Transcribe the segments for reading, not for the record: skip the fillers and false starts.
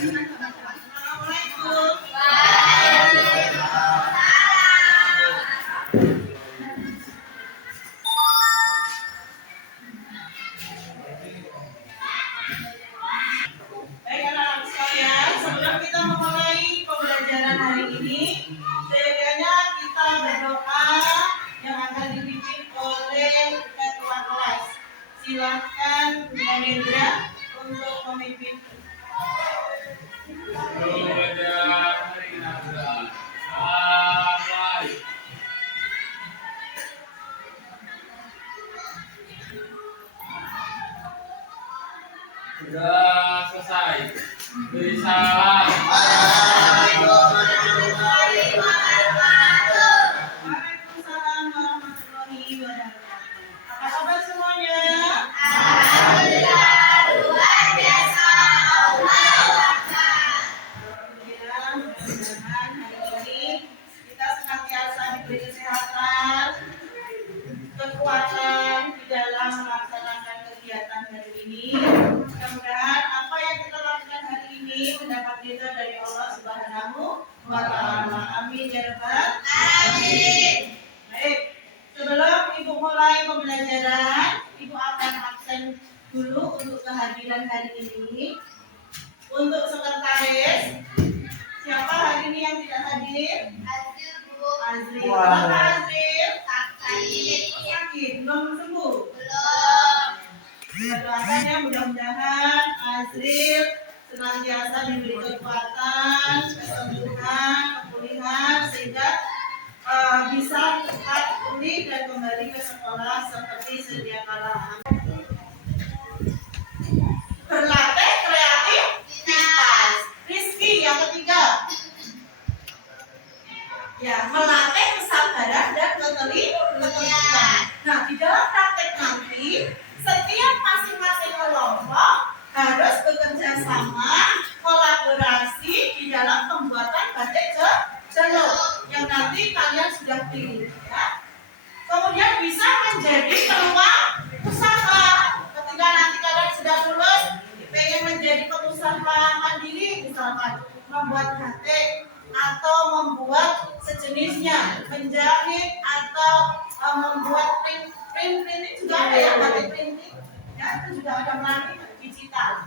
Baik anak-anak sekalian, sebelum kita memulai pembelajaran hari ini, seyogyanya kita berdoa yang akan dipimpin oleh ketua kelas. Silakan Bu Nendra untuk memimpin. Sudah selesai. Beri salam. Waalaikumsalam warahmatullahi wabarakatuh. Apa kabar semuanya? Alhamdulillah, mudah-mudahan hari ini kita senantiasa diberi kesehatan, kekuatan di dalam melaksanakan kegiatan hari ini. Mudah-mudahan apa yang kita lakukan hari ini mendapat ridho dari Allah Subhanahu wa Ta'ala. Amin ya rabbal alamin. Baik, sebelum Ibu mulai pembelajaran, Ibu akan absen dulu untuk kehadiran hari ini. Untuk sekretaris, siapa hari ini yang tidak hadir? Azril. Kenapa Azril? Sakit. Belum sembuh? Kita doakan ya, mudah-mudahan Azril senantiasa diberi kekuatan, kesembuhan, pemulihan sehingga bisa cepat pulih dan kembali ke sekolah seperti sedia kala. Berlatih kreativitas. Rizky yang ketiga. Ya, melatih kesabaran dan ketelitian. Nah, di dalam praktek nanti setiap masing-masing kelompok harus bekerja sama, kolaborasi di dalam pembuatan batik celup yang nanti kalian sudah pilih, ya. Kemudian bisa menjadi peluang usaha. Ketika nanti kalian sudah lulus, pengen menjadi pengusaha mandiri, misalkan membuat batik atau membuat sejenisnya, menjahit atau membuat printing juga ada ya, batik printing, ya itu juga ada melalui digital.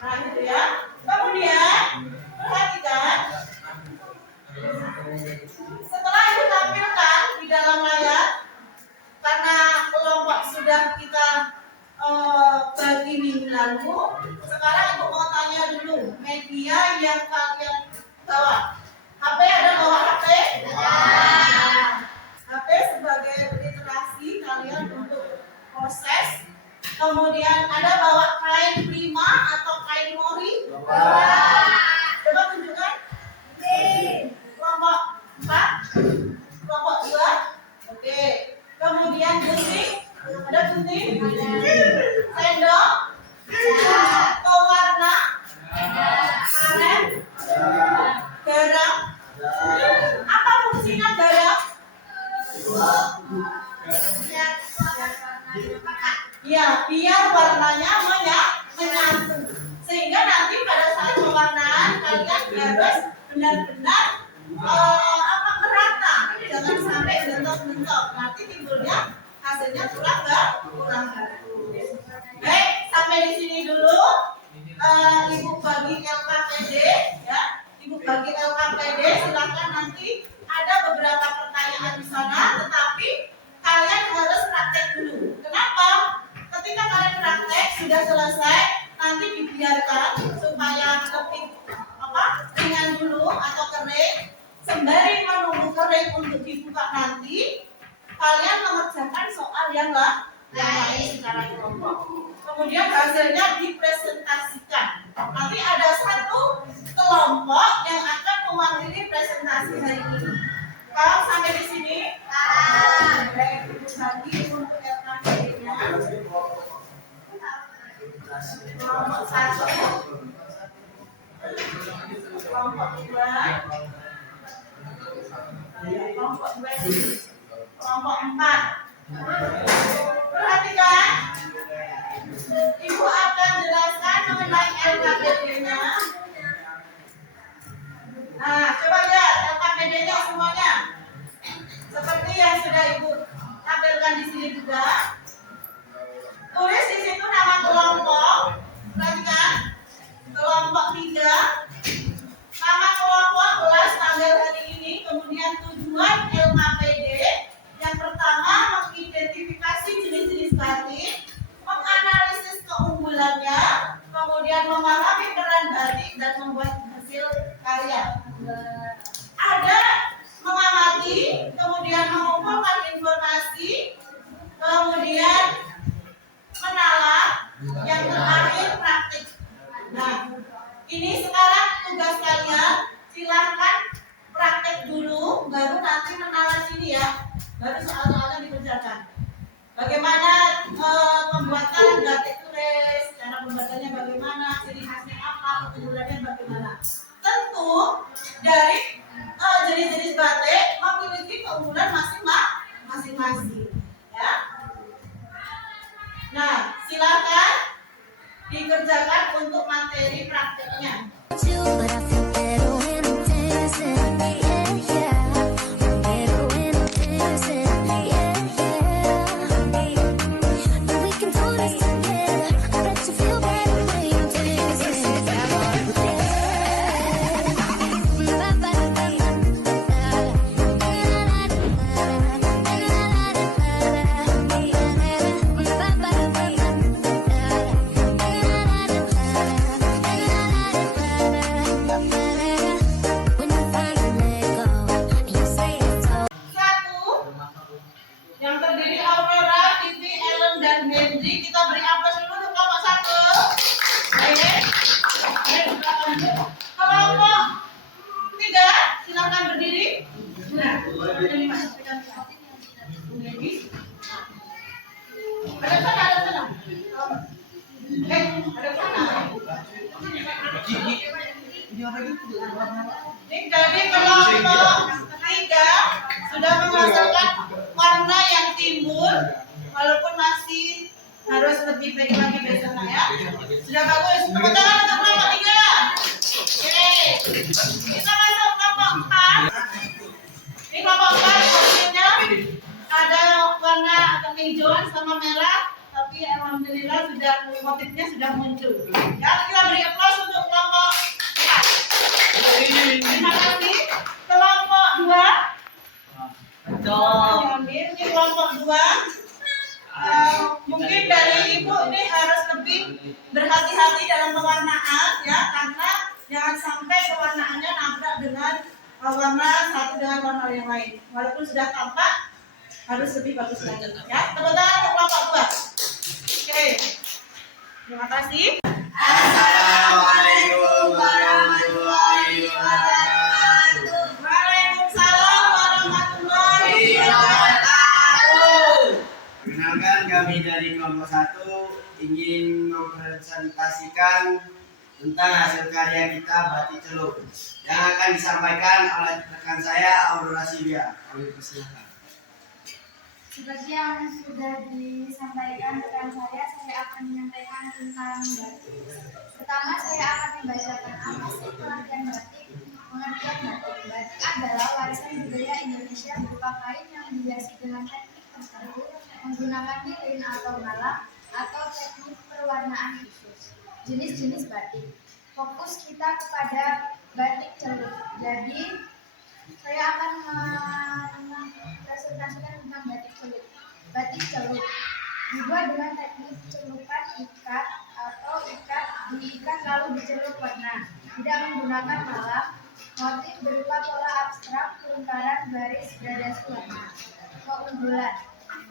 Nah itu ya. Kemudian perhatikan, setelah itu tampilkan di dalam layar, karena kelompok sudah kita bagi minggu lalu. Sekarang Ibu mau tanya dulu, media yang kalian bawa, HP ada bawa HP? HP sebagai literasi kalian untuk proses. Kemudian ada bawa kain prima atau kain mori? Coba tunjukkan. Kelompok 4, kelompok 2. Oke. Kemudian gunting, ada gunting? Sendok? Pewarna? Karet? Garam? Apa fungsinya garam? Ya, biar warnanya menyatu. Sehingga nanti pada saat pewarnaan kalian harus benar-benar merata. Jangan sampai bentok-bentok. Nanti timbulnya hasilnya kurang bagus. Baik, sampai di sini dulu. Ibu bagi LKPD, ya. Ibu bagi LKPD, silakan nanti ada beberapa pertanyaan di sana, tetapi kalian harus praktek dulu. Kenapa? Ketika kalian praktek sudah selesai, nanti dibiarkan supaya lebih ringan dulu atau kering. Sembari menunggu kering untuk dibuka nanti, kalian mengerjakan soal yang lain secara kelompok. Kemudian hasilnya dipresentasikan. Nanti ada satu kelompok yang akan mewakili presentasi hari ini. Kalau sampai di sini, baik Ibu bagi untuk LKPD-nya. Kelompok 1, kelompok 2, kelompok 2, kelompok 4. Perhatikan, Ibu akan jelaskan mengenai kemudian memahami peran batik dan membuat hasil karya. Ada mengamati, kemudian mengumpulkan informasi, kemudian menalar, yang terakhir praktik. Nah, ini sekarang tugas kalian, silahkan praktek dulu, baru nanti menalar sini ya, baru soal-soalnya dikerjakan. Bagaimana pembuatan batik tulis, cara pembuatannya bagaimana, ciri khasnya apa, keunggulannya bagaimana. Tentu dari jenis-jenis batik memiliki keunggulan masing-masing. Ya. Nah, silakan dikerjakan untuk materi praktiknya. Yang terdiri Aurora, Vivi, Ellen, dan Henry. Kita beri aplaus dulu untuk kelompok 1. Kelompok 3, silakan berdiri. Nah, ini masukkan. Ada sana, ada sana. Ada sana. Jadi kelompok 3 sudah menghasilkan warna yang timbul, walaupun masih harus lebih baik lagi besoknya ya. Sudah bagus. Tepuk tangan untuk kelompok 3. Oke. Kita masuk kelompok 4. Ini kelompok 4 hasilnya ada warna kehijauan sama merah, tapi alhamdulillah sudah motifnya sudah muncul. Ya, kita beri aplaus untuk kelompok 4. Terima kasih. Kelompok 2. Ini kelompok 2. Mungkin dari ibu ini harus lebih berhati-hati dalam pewarnaan ya, karena jangan sampai pewarnaannya nabrak dengan warna satu dengan warna yang lain. Walaupun sudah tampak, harus lebih bagus lagi ya. Tepuk tangan untuk kelompok 2. Oke. Terima kasih. Assalamualaikum warahmatullahi wabarakatuh. Waalaikumsalam warahmatullahi wabarakatuh. Perkenalkan, kami dari kelompok 1 ingin mempresentasikan tentang hasil karya kita batik celup yang akan disampaikan oleh rekan saya Aurora Silvia. Kami persilakan. Seperti yang sudah disampaikan rekan saya akan menyampaikan tentang batik. Pertama, saya akan membacakan apa sih pengertian batik. Pengertian batik. Batik adalah warisan budaya Indonesia berupa kain yang dihiasi dengan teknik tertentu menggunakan lilin atau malam atau teknik perwarnaan khusus. Jenis-jenis batik. Fokus kita kepada batik celup. Jadi, saya akan mempresentasikan tentang batik celup. Batik celup dibuat dengan teknik celupan ikat atau diikat lalu dicelup warna. Tidak menggunakan malam. Motif berupa pola abstrak, lingkaran, garis, gradasi warna. Keunggulan.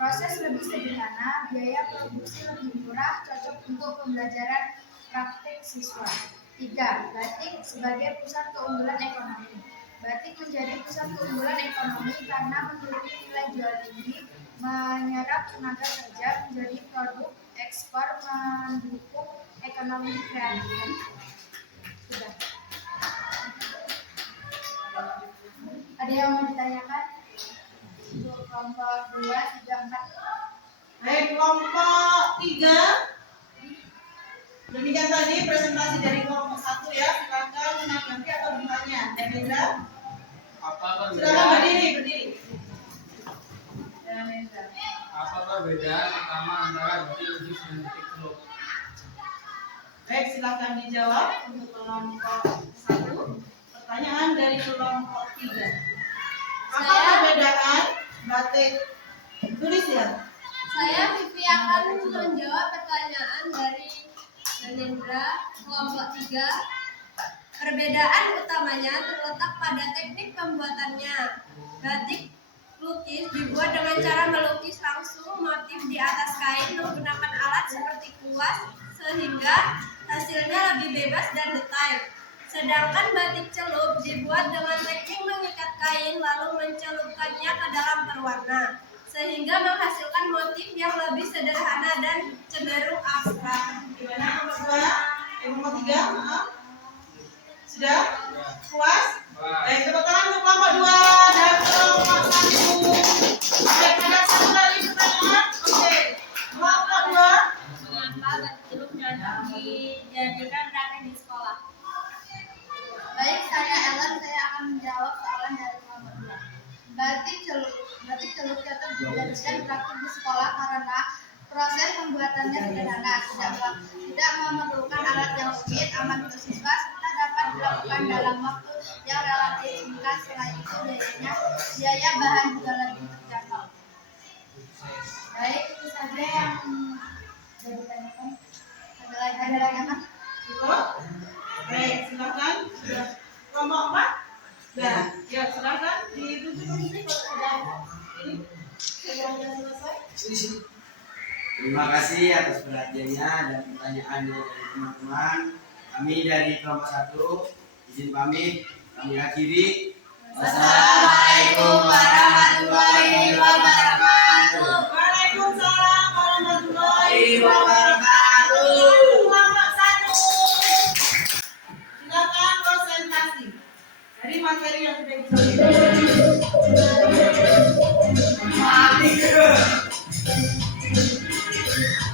Proses lebih sederhana, biaya produksi lebih murah, cocok untuk pembelajaran praktik siswa. 3. Batik sebagai pusat keunggulan ekonomi. Batik menjadi pusat keunggulan ekonomi karena memiliki nilai jual tinggi, menyerap tenaga kerja, menjadi produk ekspor, mendukung ekonomi kreatif. Sudah. Ada yang mau ditanyakan? Untuk kelompok 2, 3, 4. Baik, kelompok 3. Demikian tadi presentasi dari kelompok 1 ya. Silakan menanggapi atau bertanya. Hendra, Apa silakan perbedaan? berdiri. Apa perbedaan utama antara batik lukis dan batik celup? Baik, silakan dijawab untuk kelompok 1. Pertanyaan dari kelompok 3. Apa perbedaan batik tulis ya? Saya Vivi akan menjawab pertanyaan dari Menindra, kelompok 3. Perbedaan utamanya terletak pada teknik pembuatannya. Batik lukis dibuat dengan cara melukis langsung motif di atas kain menggunakan alat seperti kuas sehingga hasilnya lebih bebas dan detail. Sedangkan batik celup dibuat dengan teknik mengikat kain lalu mencelupkannya ke dalam perwarna sehingga menghasilkan motif yang lebih sederhana dan cenderung abstrak. Gimana nomor 2? Nomor 3? Maaf. Sudah? Puas? Baik, tepuk tangan untuk kelompok 2 dan kelompok 1. Oke, ada satu lagi pertanyaan? Oke. Kelompok 2. Mengapa batik celup cocok dijadikan praktek di sekolah? Baik, saya Ellen, saya akan menjawab soalan dari kelompok 2. Batik celup cocok dijadikan praktik di sekolah karena proses pembuatannya sederhana, tidak memerlukan alat yang rumit, aman untuk siswa, serta dapat dilakukan dalam waktu yang relatif singkat. Selain itu, biaya bahan juga lebih terjangkau. Baik, itu saja yang ditanyakan. Ada lagi apa? Cukup? Baik, silakan. Sudah. Kelompok 4? Nah, ya silakan dituju ke sini kalau sudah ini sudah selesai. Terima kasih atas perhatiannya dan pertanyaannya dari teman-teman. Kami dari kelompok 1 izin pamit. Kami akhiri. Wassalamualaikum warahmatullahi wabarakatuh. Waalaikumsalam warahmatullahi wabarakatuh. Kelompok 1. Silakan konsentrasi. Dari materi yang sudah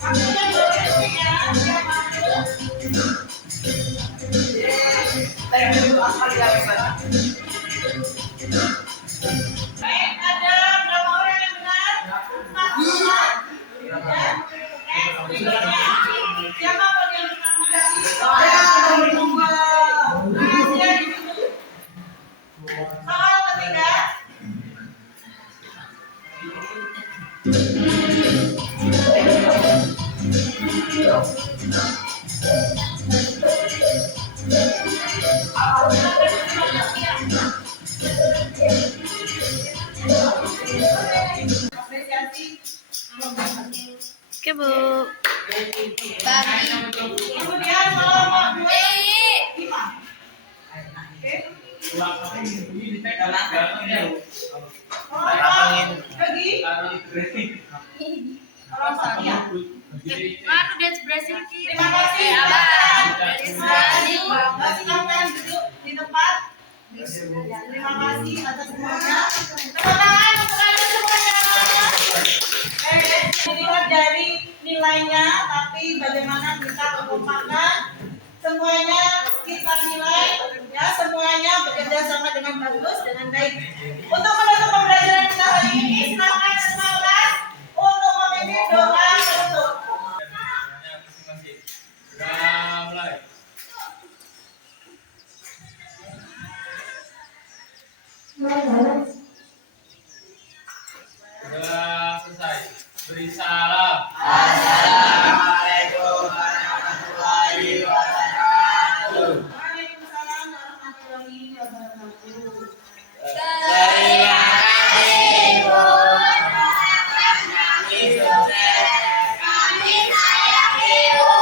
Maksudnya baik, ada berapa orang yang benar? 4 orang. Ya. Berikutnya, siapa yang pertama? Saya. Rahasia di situ. Soal ketiga. Apresiasi. Oke, Bu. Kemudian kelompok 2. 5. Oke. Kelompok Pegi. Kelompok ya. Baru dance Brazil Terima kasih. Silakan duduk di tempat. Terima kasih atas semuanya. Tepuk tangan untuk Anda semuanya. Dilihat dari nilainya, tapi bagaimana kita mengumpulkan semuanya kita nilai, ya semuanya bekerja sama dengan bagus, dengan baik. Untuk menutup pembelajaran kita hari ini, silakan semua kelas untuk memimpin doa penutup. Sudah mulai. Sudah selesai. Beri salam. Assalamualaikum warahmatullahi wabarakatuh. Waalaikumsalam warahmatullahi wabarakatuh. Terima kasih Bu. Kami sukses. Kami sayang Ibu.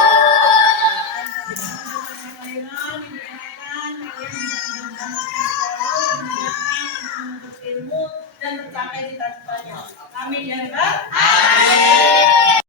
Ilmu dan mencapai cita-citanya. Amin ya Rabbal. Amin.